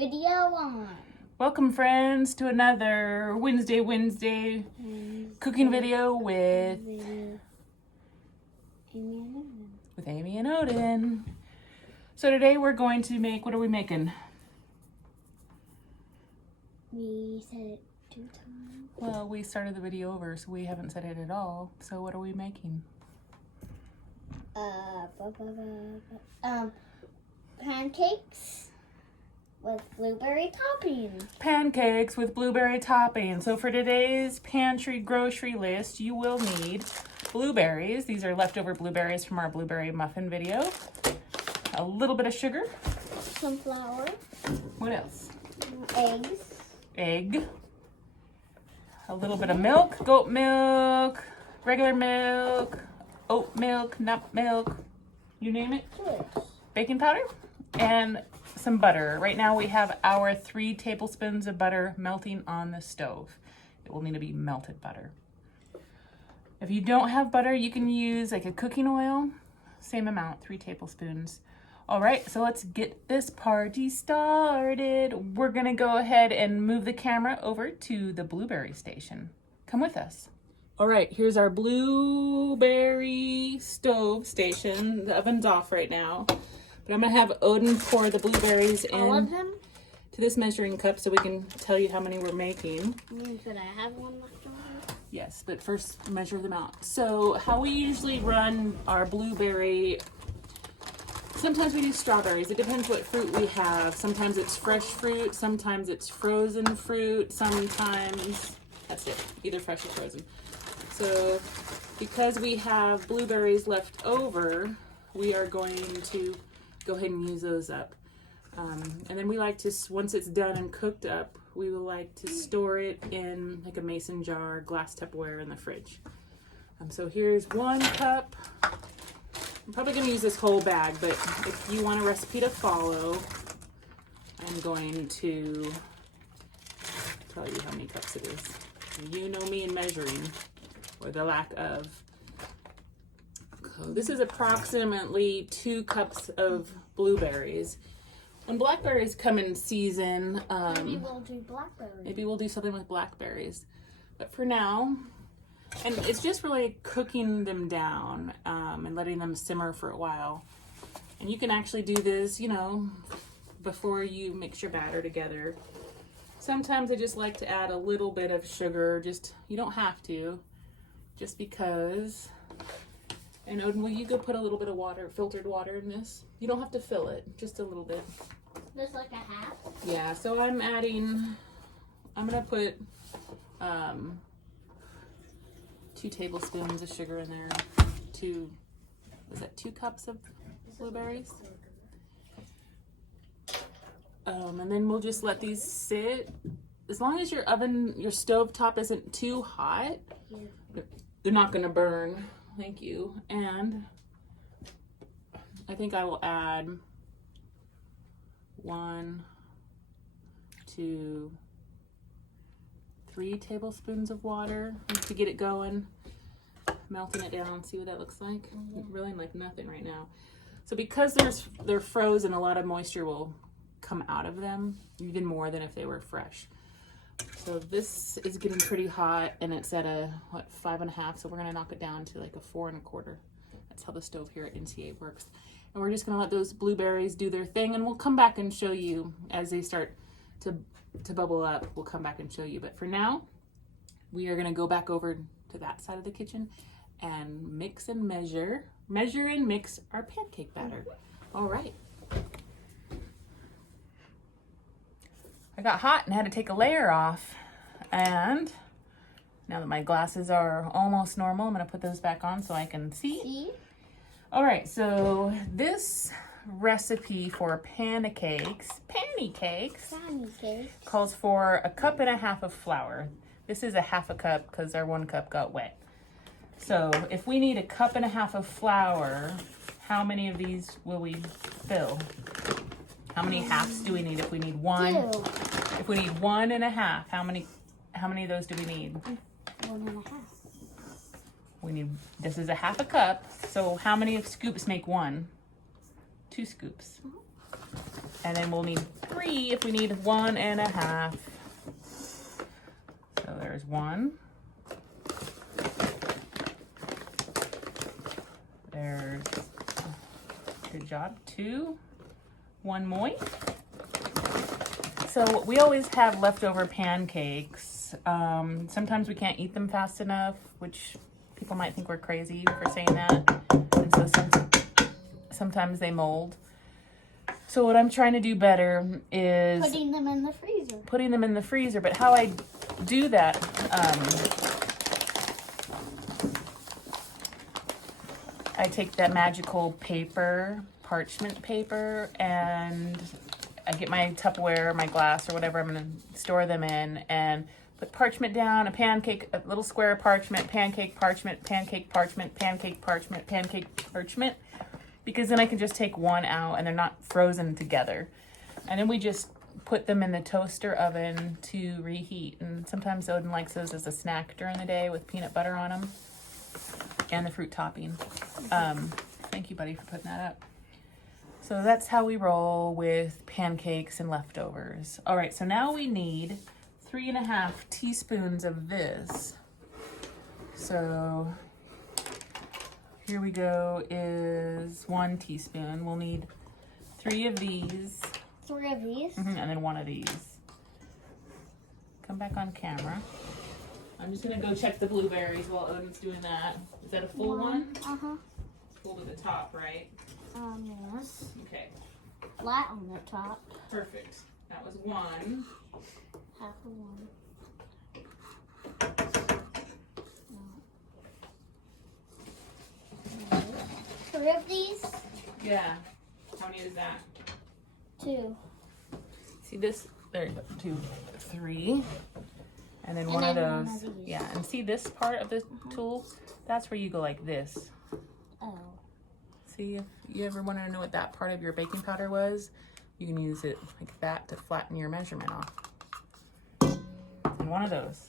video on. Welcome, friends, to another Wednesday cooking video with Amy and Odin. So today we're going to make, what are we making? We said it 2 times. Well, we started the video over, so we haven't said it at all. So what are we making? Pancakes with blueberry toppings. Pancakes with blueberry topping. So for today's pantry grocery list, you will need blueberries. These are leftover blueberries from our blueberry muffin video. A little bit of sugar. Some flour. What else? Eggs. Egg. A little bit of milk, goat milk, regular milk, oat milk, nut milk, you name it. Yes. Baking powder and some butter. Right now we have our 3 tablespoons of butter melting on the stove. It will need to be melted butter. If you don't have butter, you can use like a cooking oil, same amount, 3 tablespoons. All right, so let's get this party started. We're gonna go ahead and move the camera over to the blueberry station. Come with us. All right, here's our blueberry stove station. The oven's off right now, but I'm gonna have Odin pour the blueberries All of in them? to this measuring cup so we can tell you how many we're making. Should I have one left over? Yes, but first measure them out. So how we usually run our blueberry, sometimes we do strawberries. It depends what fruit we have. Sometimes it's fresh fruit, sometimes it's frozen fruit, sometimes, that's it, either fresh or frozen. So because we have blueberries left over, we are going to go ahead and use those up. And then we like to, once it's done and cooked up, we will like to store it in like a mason jar, glass Tupperware in the fridge. So here's 1 cup. I'm probably going to use this whole bag, but if you want a recipe to follow, I'm going to tell you how many cups it is. You know me in measuring, or the lack of. So this is approximately 2 cups of blueberries. When blackberries come in season, Maybe we'll do blackberries. maybe we'll do something with blackberries. But for now, and it's just really cooking them down and letting them simmer for a while. And you can actually do this, you know, before you mix your batter together. Sometimes I just like to add a little bit of sugar, just, you don't have to, just because. And Odin, will you go put a little bit of water, filtered water in this? You don't have to fill it, just a little bit. Just like a half? Yeah, so I'm gonna put 2 tablespoons of sugar in there. 2 cups of blueberries? And then we'll just let these sit. As long as your stove top isn't too hot, they're not gonna burn. Thank you. And I think I will add 1, 2, 3 tablespoons of water to get it going, melting it down. See what that looks like? Really like nothing right now. So because they're frozen, a lot of moisture will come out of them, even more than if they were fresh. So this is getting pretty hot, and it's at a 5.5. So we're gonna knock it down to like a 4 1/4. That's how the stove here at NCA works. And we're just gonna let those blueberries do their thing, and we'll come back and show you as they start to bubble up. We'll come back and show you. But for now, we are gonna go back over to that side of the kitchen and mix and measure and mix our pancake batter. All right. I got hot and had to take a layer off, and now that my glasses are almost normal, I'm gonna put those back on so I can see. All right, so this recipe for pancakes calls for 1.5 cups of flour. This is a 1/2 cup because our 1 cup got wet. So if we need 1.5 cups of flour, how many of these will we fill? How many halves do we need? If we need 1, 2. If we need 1.5, how many of those do we need? 1.5. We need, this is a 1/2 cup, so how many scoops make 1? 2 scoops. And then we'll need 3 if we need 1.5. So there's 1. There's, good job, 2. 1 more. So we always have leftover pancakes. Sometimes we can't eat them fast enough, which people might think we're crazy for saying that. And so sometimes they mold. So what I'm trying to do better is putting them in the freezer. Putting them in the freezer. But how I do that, I take that magical paper, parchment paper, and I get my Tupperware, my glass, or whatever I'm going to store them in, and put parchment down, a pancake, a little square of parchment, pancake parchment, pancake parchment, pancake parchment, pancake parchment, because then I can just take one out and they're not frozen together. And then we just put them in the toaster oven to reheat. And sometimes Odin likes those as a snack during the day with peanut butter on them and the fruit topping. Thank you, buddy, for putting that up. So that's how we roll with pancakes and leftovers. All right, so now we need 3.5 teaspoons of this. So here we go is 1 teaspoon. We'll need 3 of these. 3 of these? And then 1 of these. Come back on camera. I'm just gonna go check the blueberries while Odin's doing that. Is that a full one? Uh-huh. Full to the top, right? Yes. Okay. Flat on the top. Perfect. That was 1. Half of 1. No. 3 of these? Yeah. How many is that? 2. See this? There you go. 2, 3. And then one then of one those. of these. Yeah. And see this part of the tool? That's where you go like this. Oh. See, if you ever wanted to know what that part of your baking powder was, you can use it like that to flatten your measurement off. And one of those.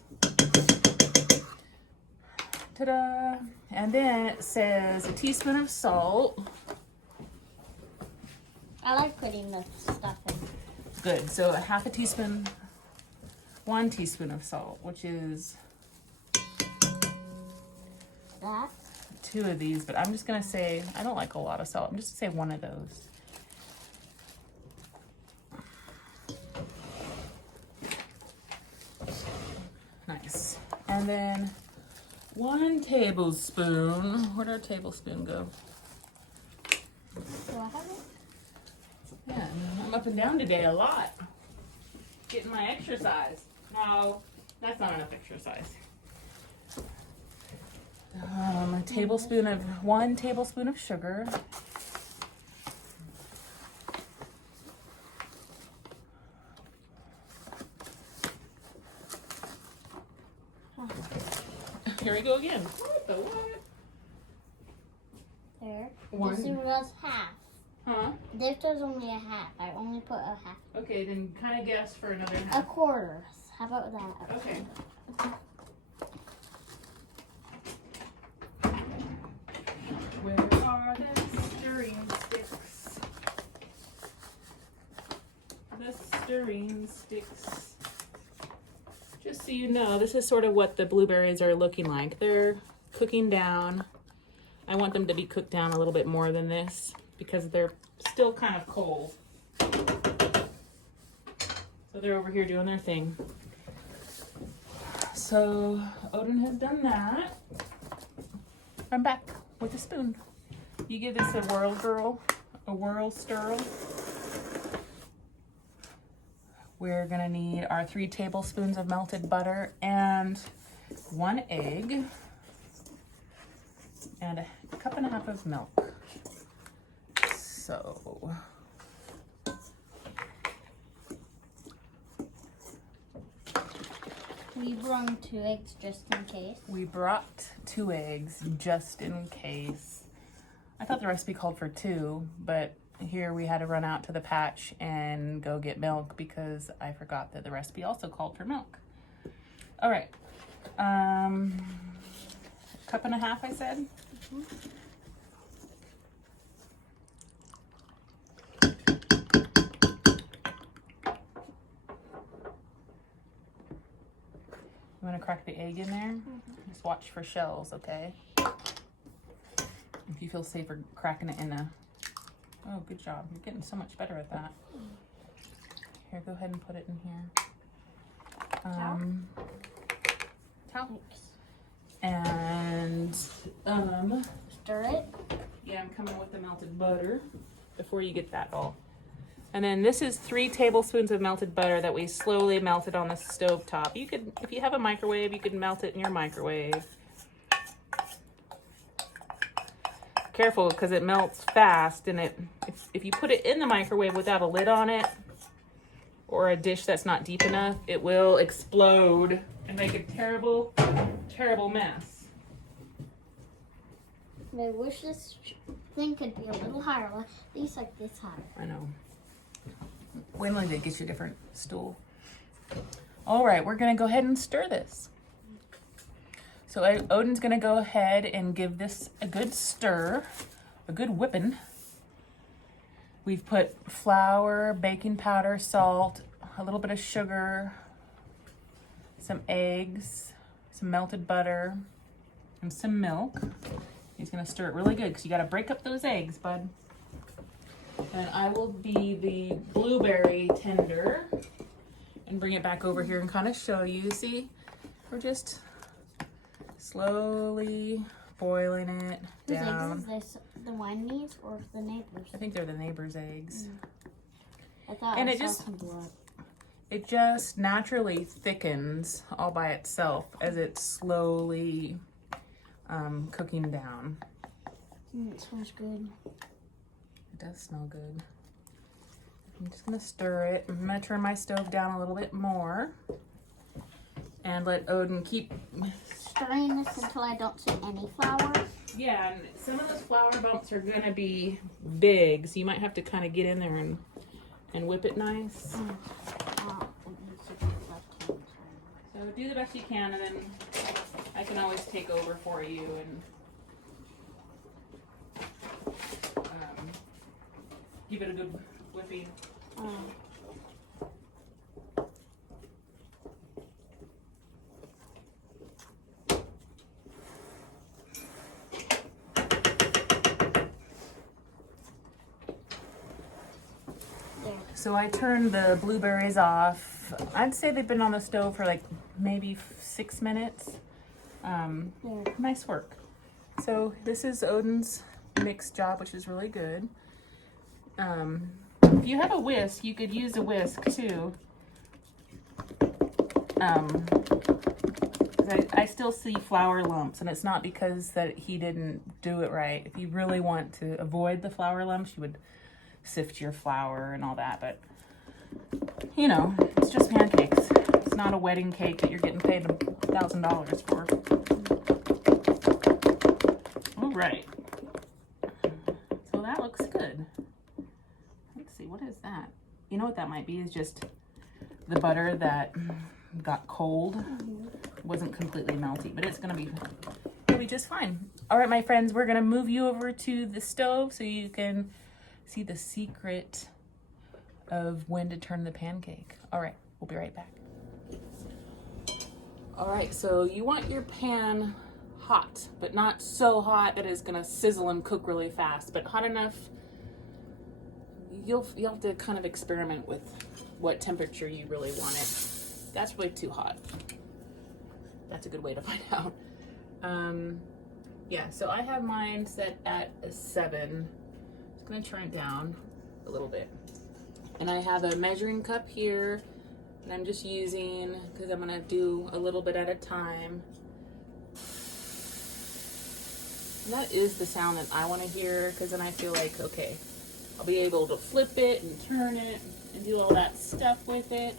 Ta-da! And then it says a teaspoon of salt. I like putting the stuff in. Good. So a 1/2 teaspoon, 1 teaspoon of salt, which is That? 2 of these, but I'm just gonna say, I don't like a lot of salt. I'm just gonna say 1 of those. Nice. And then 1 tablespoon. Where'd our tablespoon go? Do I have it? Yeah, I'm up and down today a lot. Getting my exercise. No, that's not enough exercise. A tablespoon of 1 tablespoon of sugar. Here we go again. What the what? There. One. This was half. Huh? This was only a half. I only put a half. Okay, then kind of guess for another A half. quarter. How about that? Okay. Where are the stirring sticks? The stirring sticks. Just so you know, this is sort of what the blueberries are looking like. They're cooking down. I want them to be cooked down a little bit more than this because they're still kind of cold. So they're over here doing their thing. So Odin has done that. I'm back with a spoon. You give this a whirl, girl. A whirl, stirl. We're gonna need our 3 tablespoons of melted butter and 1 egg and a 1.5 cups of milk. So We brought 2 eggs just in case. we brought 2 eggs just in case. I thought the recipe called for 2, but here we had to run out to the patch and go get milk because I forgot that the recipe also called for milk. All right. 1.5 cups, I said. You want to crack the egg in there? Just watch for shells, okay? If you feel safer cracking it in a... Oh, good job. You're getting so much better at that. Here, go ahead and put it in here. Towel. And, Stir it. yeah, I'm coming with the melted butter before you get that all. And then this is 3 tablespoons of melted butter that we slowly melted on the stove top. You could, if you have a microwave, you could melt it in your microwave. Careful, because it melts fast, and if you put it in the microwave without a lid on it, or a dish that's not deep enough, it will explode and make a terrible, terrible mess. I wish this thing could be a little higher, at least like this high. I know. Wait until they get you a different stool. All right, we're gonna go ahead and stir this. So Odin's gonna go ahead and give this a good stir, a good whipping. We've put flour, baking powder, salt, a little bit of sugar, some eggs, some melted butter, and some milk. He's gonna stir it really good because you gotta break up those eggs, bud. And I will be the blueberry tender and bring it back over here and kind of show you. See, we're just slowly boiling it down. Whose eggs is this? The Wendy's or the neighbors? I think they're the neighbors' eggs. I thought And I it saw just- some blood. It just naturally thickens all by itself as it's slowly cooking down. It smells good. It does smell good. I'm just gonna stir it. I'm gonna turn my stove down a little bit more and let Odin keep... Stirring this until I don't see any flour. Yeah, and some of those flour bumps are gonna be big, so you might have to kind of get in there and whip it nice. So do the best you can, and then I can always take over for you and give it a good whipping. So I turned the blueberries off. I'd say they've been on the stove for like maybe 6 minutes. Nice work. So this is Odin's mixed job, which is really good. If you have a whisk, you could use a whisk too. I still see flour lumps, and it's not because that he didn't do it right. If you really want to avoid the flour lumps, you would sift your flour and all that, but you know, it's just pancakes. It's not a wedding cake that you're getting paid $1,000 for. All right. So that looks good. Let's see, what is that? You know what that might be is just the butter that got cold. Wasn't completely melty, but it'll be just fine. All right, my friends, we're gonna move you over to the stove so you can see the secret of when to turn the pancake. All right, we'll be right back. All right, so you want your pan hot, but not so hot that it's gonna sizzle and cook really fast, but hot enough. You'll have to kind of experiment with what temperature you really want it. That's way too hot. That's a good way to find out. Yeah, so I have mine set at a 7. Just gonna turn it down a little bit. And I have a measuring cup here that I'm just using because I'm gonna do a little bit at a time. And that is the sound that I wanna hear, because then I feel like, okay, I'll be able to flip it and turn it and do all that stuff with it.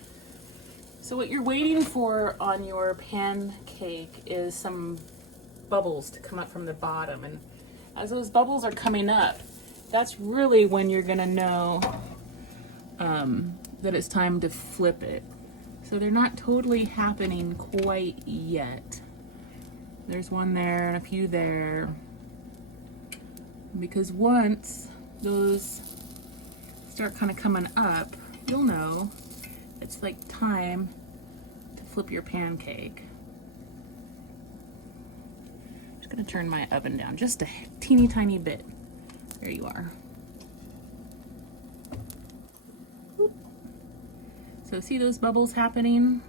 So what you're waiting for on your pancake is some bubbles to come up from the bottom. And as those bubbles are coming up, that's really when you're gonna know that it's time to flip it. So they're not totally happening quite yet. There's one there and a few there. Because once those start kind of coming up, you'll know it's like time to flip your pancake. gonna turn my oven down just a teeny tiny bit. There you are. So see those bubbles happening?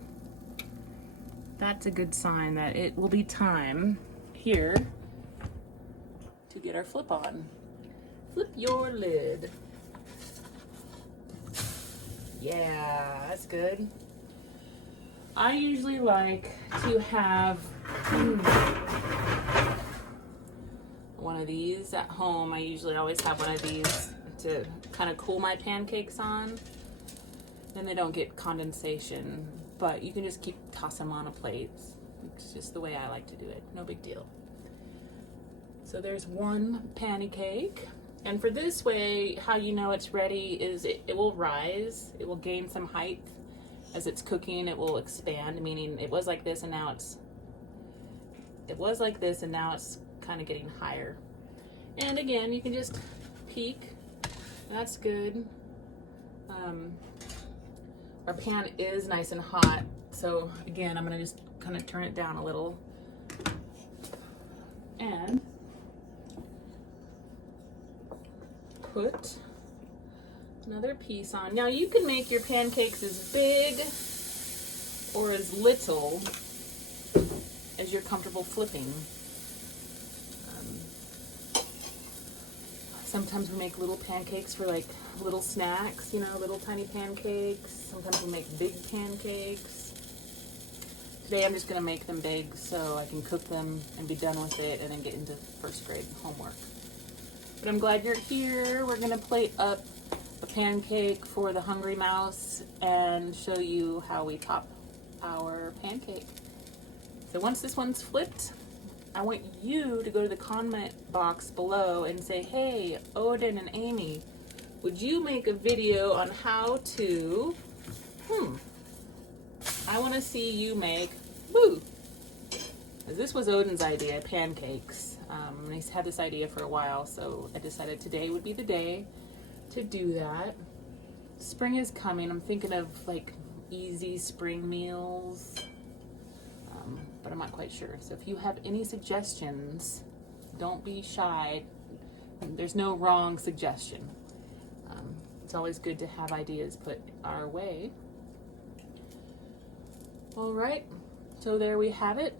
That's a good sign that it will be time here to get our flip on. Flip your lid. Yeah, that's good. I usually like to have one of these at home. I usually always have one of these to kind of cool my pancakes on. Then they don't get condensation, but you can just keep tossing them on a plate. It's just the way I like to do it. No big deal. So there's one pancake. And for this way, how you know it's ready is it will rise. It will gain some height as it's cooking. It will expand, meaning it was like this and now it's kind of getting higher. And again, you can just peek. That's good. Our pan is nice and hot, so again, I'm gonna just kind of turn it down a little. And put another piece on. Now you can make your pancakes as big or as little as you're comfortable flipping. Sometimes we make little pancakes for like little snacks, you know, little tiny pancakes. Sometimes we make big pancakes. Today I'm just gonna make them big so I can cook them and be done with it and then get into first grade homework. But I'm glad you're here. We're gonna plate up a pancake for the hungry mouse and show you how we top our pancake. So once this one's flipped, I want you to go to the comment box below and say, hey, Odin and Amy, would you make a video on how to, I want to see you make, this was Odin's idea, pancakes. He's had this idea for a while, so I decided today would be the day to do that. Spring is coming. I'm thinking of like easy spring meals. But I'm not quite sure. So if you have any suggestions, don't be shy. There's no wrong suggestion. It's always good to have ideas put our way. All right, so there we have it.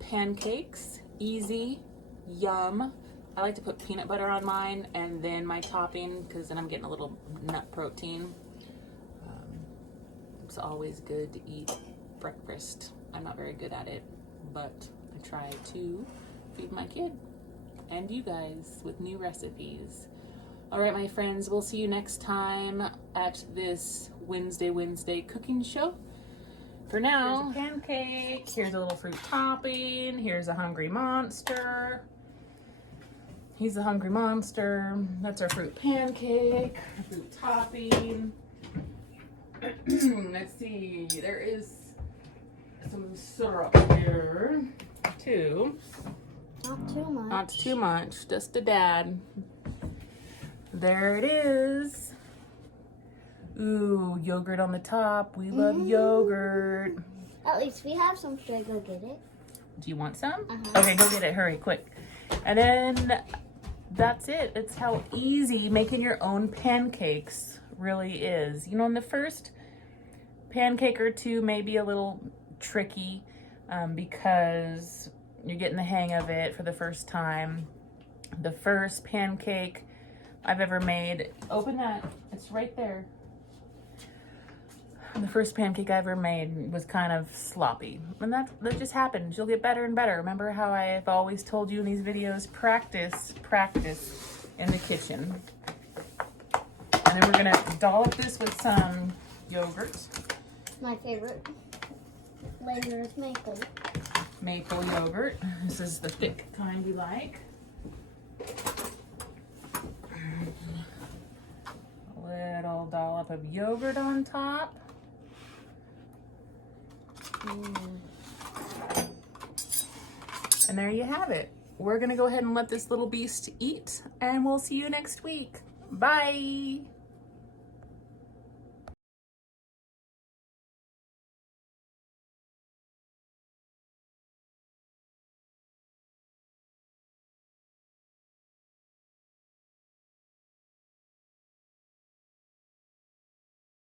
Pancakes, easy, yum. I like to put peanut butter on mine and then my topping because then I'm getting a little nut protein. It's always good to eat breakfast. I'm not very good at it, but I try to feed my kid and you guys with new recipes. All right, my friends, we'll see you next time at this Wednesday cooking show. For now, here's a pancake, here's a little fruit topping, here's a hungry monster. He's a hungry monster. That's our fruit pancake, our fruit topping. Let's see, there is some syrup here too. Not too much. Not too much, just a dad. There it is. Ooh, yogurt on the top. We love yogurt. At least we have some. Should I go get it? Do you want some? Uh-huh. Okay, go get it. Hurry, quick. And then that's it. It's how easy making your own pancakes really is. You know, in the first pancake or two may be a little tricky because you're getting the hang of it for the first time. The first pancake I've ever made, open that, it's right there. The first pancake I ever made was kind of sloppy, and that just happens. You'll get better and better. Remember how I've always told you in these videos, practice in the kitchen. And then we're gonna dollop this with some yogurt. My favorite flavor is maple. Maple yogurt. This is the thick kind we like. A little dollop of yogurt on top. And there you have it. We're gonna go ahead and let this little beast eat, and we'll see you next week. Bye.